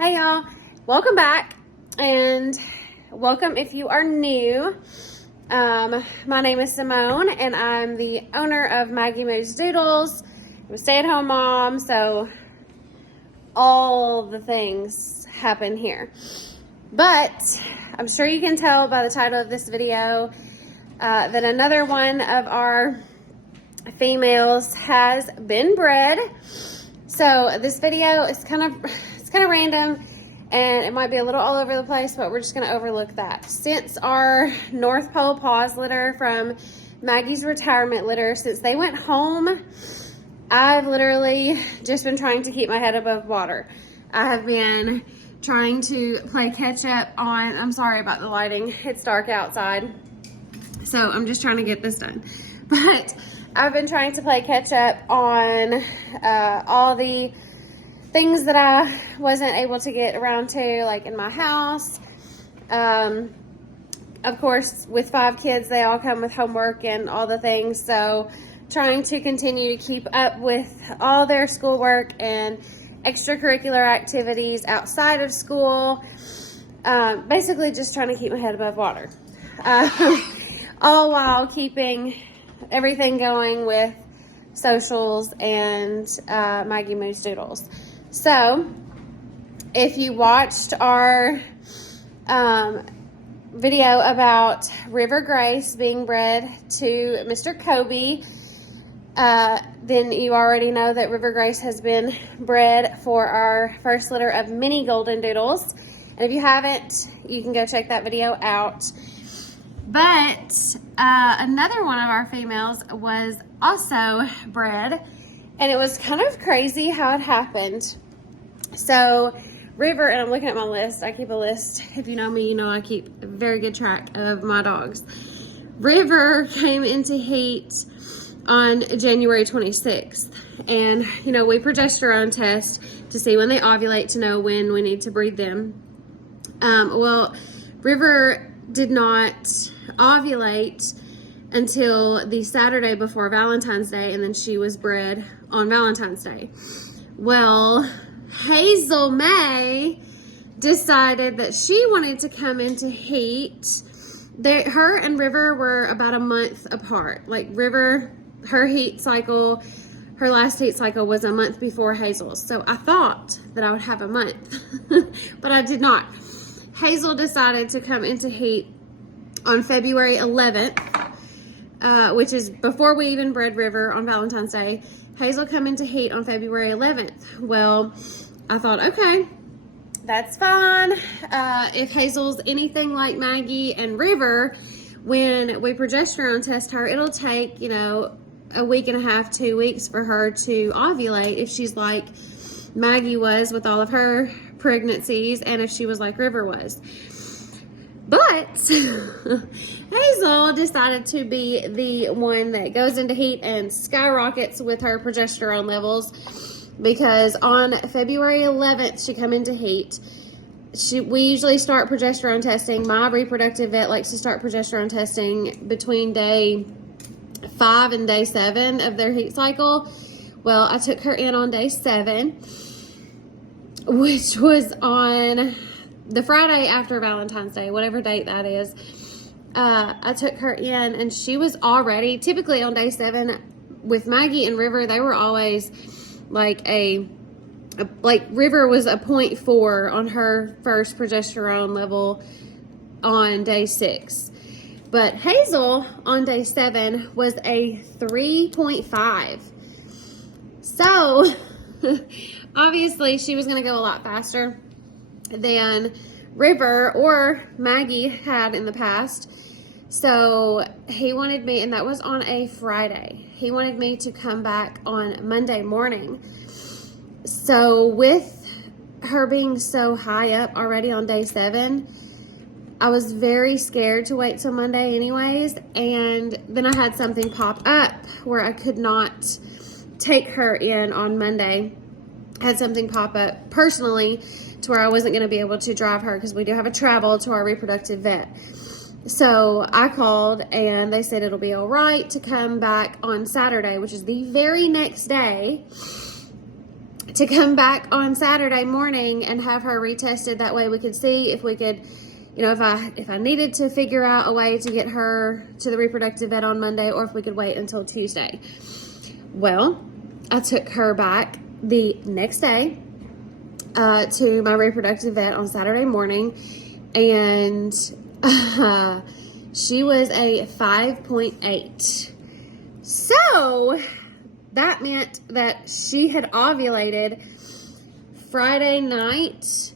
Hey y'all, welcome back, and welcome if you are new. My name is Simone, and I'm the owner of Maggie Moo's Doodles. I'm a stay-at-home mom, so all the things happen here. But I'm sure you can tell by the title of this video that another one of our females has been bred. So this video is kind of random, and it might be a little all over the place, but we're just going to overlook that. Since our North Pole Paws litter from Maggie's retirement litter, since they went home, I've literally just been trying to keep my head above water. I have been trying to play catch up on, I'm sorry about the lighting, it's dark outside, so I'm just trying to get this done. But I've been trying to play catch up on all the things that I wasn't able to get around to, like in my house. Of course, with 5 kids, they all come with homework and all the things. So trying to continue to keep up with all their schoolwork and extracurricular activities outside of school. Basically just trying to keep my head above water. All while keeping everything going with socials and Maggie Moo's Doodles. So, if you watched our video about River Grace being bred to Mr. Kobe, then you already know that River Grace has been bred for our first litter of mini Goldendoodles. And if you haven't, you can go check that video out. But another one of our females was also bred, and it was kind of crazy how it happened. So River, and I'm looking at my list, I keep a list. If you know me, you know I keep a very good track of my dogs. River came into heat on January 26th, and you know, we progesterone test to see when they ovulate to know when we need to breed them. Well, River did not ovulate until the Saturday before Valentine's Day, and then she was bred on Valentine's Day. Well, Hazel May decided that she wanted to come into heat. Her and River were about a month apart. Like River, her heat cycle, her last heat cycle was a month before Hazel's. So I thought that I would have a month, but I did not. Hazel decided to come into heat on February 11th, which is before we even bred River on Valentine's Day. Hazel come into heat on February 11th. Well, I thought, okay, that's fine. If Hazel's anything like Maggie and River, when we progesterone test her, it'll take, you know, a week and a half, 2 weeks for her to ovulate if she's like Maggie was with all of her pregnancies, and if she was like River was. But Hazel decided to be the one that goes into heat and skyrockets with her progesterone levels, because on February 11th she come into heat. We usually start progesterone testing. My reproductive vet likes to start progesterone testing between day 5 and day 7 of their heat cycle. Well, I took her in on day 7, which was on the Friday after Valentine's Day, whatever date that is. I took her in, and she was already, typically on day 7 with Maggie and River, they were always like like River was a 0.4 on her first progesterone level on day 6. But Hazel on day 7 was a 3.5. So obviously she was going to go a lot faster than River or Maggie had in the past. So he wanted me, and that was on a Friday, he wanted me to come back on Monday morning. So with her being so high up already on day 7, I was very scared to wait till Monday anyways. And then I had something pop up where I could not take her in on Monday. I had something pop up personally to where I wasn't going to be able to drive her, because we do have a travel to our reproductive vet. So I called, and they said it'll be all right to come back on Saturday, which is the very next day. to come back on Saturday morning and have her retested. That way we could see if we could, you know, if I needed to figure out a way to get her to the reproductive vet on Monday, or if we could wait until Tuesday. Well, I took her back the next day to my reproductive vet on Saturday morning, and she was a 5.8. So that meant that she had ovulated Friday night,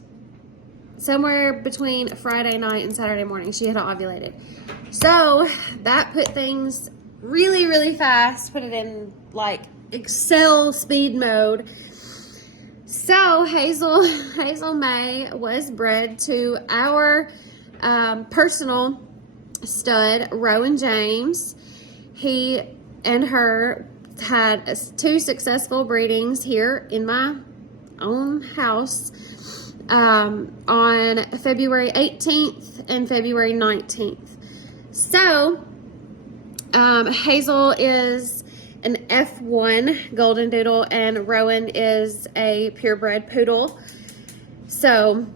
somewhere between Friday night and Saturday morning. She had ovulated. So that put things really, really fast, put it in like Excel speed mode. So Hazel May was bred to our personal stud, Rowan James. He and her had 2 successful breedings here in my own house on February 18th and February 19th. So Hazel is an F1 Goldendoodle and Rowan is a purebred poodle. So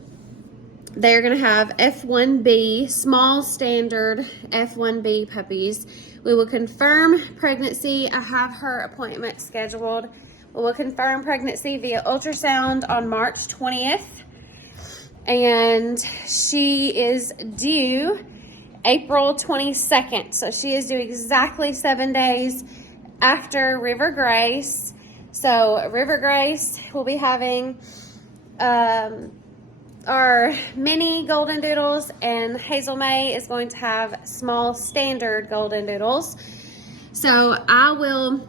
they're going to have F1B, small standard F1B puppies. We will confirm pregnancy. I have her appointment scheduled. We will confirm pregnancy via ultrasound on March 20th. And she is due April 22nd. So she is due exactly 7 days after River Grace. So River Grace will be having our mini Goldendoodles, and Hazel May is going to have small standard Goldendoodles. So I will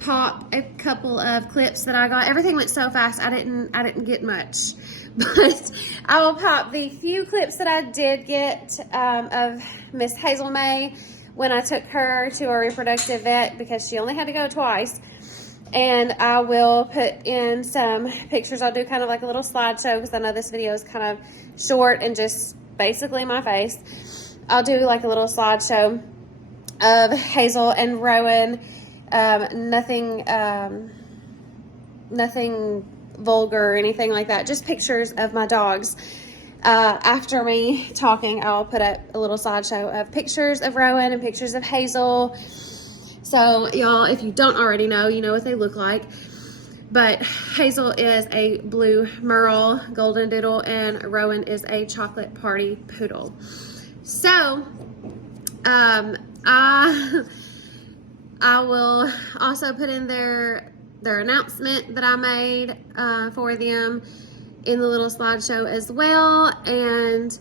pop a couple of clips that I got. Everything went so fast I didn't get much, but I will pop the few clips that I did get of Miss Hazel May when I took her to our reproductive vet, because she only had to go twice. And I will put in some pictures. I'll do kind of like a little slideshow, because I know this video is kind of short and just basically my face. I'll do like a little slideshow of Hazel and Rowan. Nothing vulgar or anything like that. Just pictures of my dogs. After me talking, I'll put up a little slideshow of pictures of Rowan and pictures of Hazel. So y'all, if you don't already know, you know what they look like. But Hazel is a blue merle Goldendoodle and Rowan is a chocolate party poodle. So I will also put in their announcement that I made for them in the little slideshow as well. And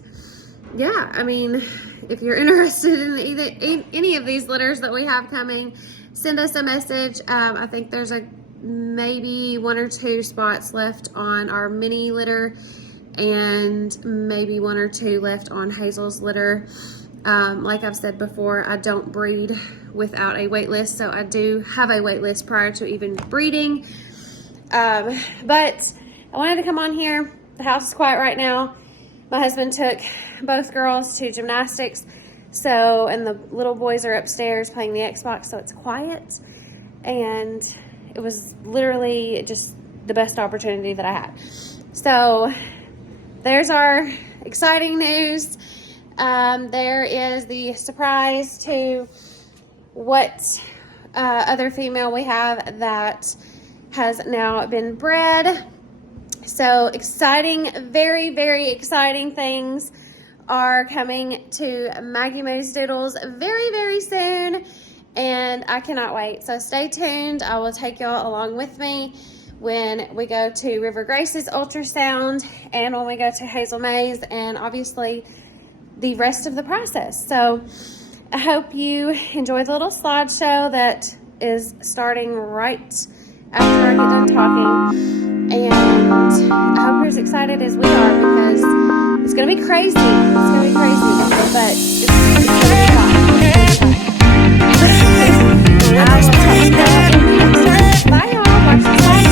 yeah, I mean, if you're interested in any of these litters that we have coming, send us a message. I think there's maybe 1 or 2 spots left on our mini litter, and maybe 1 or 2 left on Hazel's litter. Like I've said before, I don't breed without a wait list, so I do have a wait list prior to even breeding. But I wanted to come on here. The house is quiet right now. My husband took both girls to gymnastics, and the little boys are upstairs playing the Xbox, so it's quiet. And it was literally just the best opportunity that I had. So there's our exciting news. There is the surprise to what other female we have that has now been bred. So exciting, very, very exciting things are coming to Maggie Moo's Doodles very, very soon, and I cannot wait. So stay tuned. I will take y'all along with me when we go to River Grace's ultrasound and when we go to Hazel May's, and obviously the rest of the process. So I hope you enjoy the little slideshow that is starting right after I get done talking. And I hope you're as excited as we are, because it's going to be crazy. It's going to be crazy, but it's going to be fun. I will talk to y'all in the next one. Bye, y'all. Watch the